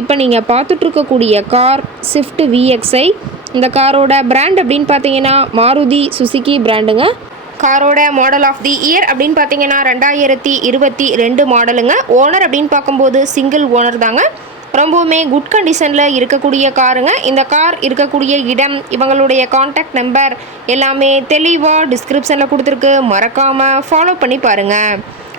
இப்போ நீங்கள் பார்த்துட்ருக்கக்கூடிய car Swift VXi இந்த காரோட பிராண்ட் அப்படின்னு பார்த்தீங்கன்னா மாருதி சுசுகி பிராண்டுங்க காரோட மாடல் ஆஃப் தி இயர் அப்படின்னு பார்த்தீங்கன்னா ரெண்டாயிரத்தி இருபத்தி ரெண்டு மாடலுங்க ஓனர் அப்படின்னு பார்க்கும்போது சிங்கிள் ஓனர் தாங்க. ரொம்பவுமே குட் கண்டிஷனில் இருக்கக்கூடிய காருங்க. இந்த கார் இருக்கக்கூடிய இடம் இவங்களுடைய காண்டாக்ட் நம்பர் எல்லாமே தெளிவாக டிஸ்கிரிப்ஷனில் கொடுத்துருக்கு. மறக்காமல் ஃபாலோ பண்ணி பாருங்கள்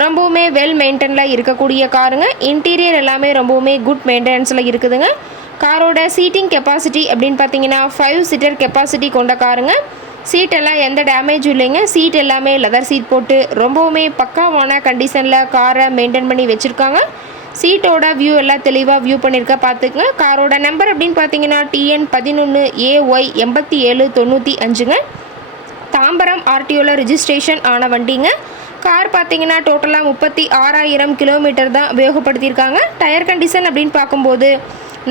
ரொம்பவுமே வெல் மெயின்டெனில் இருக்கக்கூடிய காருங்க. இன்டீரியர் எல்லாமே ரொம்பவுமே குட் மெயின்டெனன்ஸில் இருக்குதுங்க. காரோட சீட்டிங் கெப்பாசிட்டி அப்படின்னு பார்த்தீங்கன்னா ஃபைவ் சீட்டர் கெப்பாசிட்டி கொண்ட காருங்க. சீட் எல்லாம் எந்த டேமேஜும் இல்லைங்க. சீட் எல்லாமே லெதர் சீட் போட்டு ரொம்பவுமே பக்காவான கண்டிஷனில் காரை மெயின்டைன் பண்ணி வச்சுருக்காங்க. சீட்டோட வியூ எல்லாம் தெளிவாக வியூ பண்ணியிருக்க பார்த்துக்குங்க. காரோட நம்பர் அப்படின்னு பார்த்தீங்கன்னா டிஎன் பதினொன்று ஏஒய் எண்பத்தி ஏழு தொண்ணூற்றி அஞ்சுங்க. தாம்பரம் ஆர்டிஓவில் ரிஜிஸ்ட்ரேஷன் ஆன வண்டிங்க. கார் பார்த்தீங்கன்னா டோட்டலாக முப்பத்தி ஆறாயிரம் கிலோமீட்டர் தான் உபயோகப்படுத்தியிருக்காங்க. டயர் கண்டிஷன் அப்படின்னு பார்க்கும்போது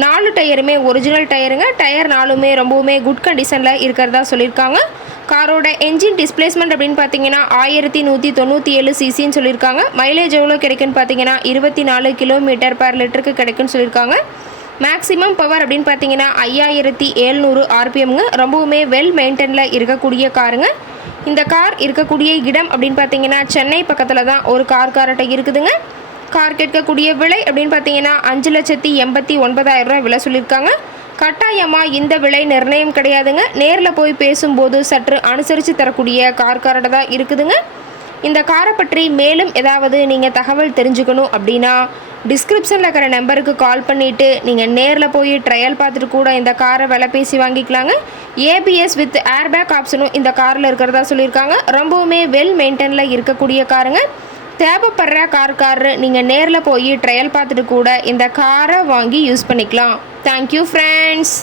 நாலு டயருமே ஒரிஜினல் டயருங்க. டயர் நாலுமே ரொம்பவுமே குட் கண்டிஷனில் இருக்கிறதா சொல்லியிருக்காங்க. காரோட என்ஜின் டிஸ்பிளேஸ்மெண்ட் அப்படின்னு பார்த்தீங்கன்னா ஆயிரத்தி நூற்றி தொண்ணூற்றி ஏழு சிசின்னு சொல்லியிருக்காங்க. மைலேஜ் எவ்வளோ கிடைக்குன்னு பார்த்தீங்கன்னா இருபத்தி நாலு கிலோமீட்டர் பர் லிட்டருக்கு கிடைக்குன்னு சொல்லியிருக்காங்க. மேக்ஸிமம் பவர் அப்படின்னு பார்த்தீங்கன்னா ஐயாயிரத்தி ஏழ்நூறு ஆர்பிஎம்ங்க ரொம்பவுமே வெல் மெயின்டெனில் இருக்கக்கூடிய காருங்க. இந்த கார் இருக்கக்கூடிய இடம் அப்படின்னு பார்த்தீங்கன்னா சென்னை பக்கத்தில் தான் ஒரு கார் காரட்டை இருக்குதுங்க. கார் கேட்கக்கூடிய விலை அப்படின்னு பார்த்தீங்கன்னா அஞ்சு லட்சத்தி எண்பத்தி ஒன்பதாயிரம் ரூபாய் விலை சொல்லியிருக்காங்க. கட்டாயமாக இந்த விலை நிர்ணயம் கிடையாதுங்க. நேரில் போய் பேசும்போது சற்று அனுசரித்து தரக்கூடிய கார் காரட்டை தான் இருக்குதுங்க. இந்த காரை பற்றி மேலும் ஏதாவது நீங்கள் தகவல் தெரிஞ்சுக்கணும் அப்படின்னா டிஸ்கிரிப்ஷனில் இருக்கிற நம்பருக்கு கால் பண்ணிவிட்டு நீங்கள் நேரில் போய் ட்ரையல் பார்த்துட்டு கூட இந்த காரை விலை பேசி வாங்கிக்கலாங்க. ஏபிஎஸ் வித் ஏர்பேக் ஆப்ஷனும் இந்த காரில் இருக்கிறதா சொல்லியிருக்காங்க. ரொம்பவுமே வெல் மெயின்டெனில் இருக்கக்கூடிய காருங்க தேவைப்படுற கார்காரரு நீங்கள் நேரில் போய் ட்ரையல் பார்த்துட்டு கூட இந்த காரை வாங்கி யூஸ் பண்ணிக்கலாம். Thank you friends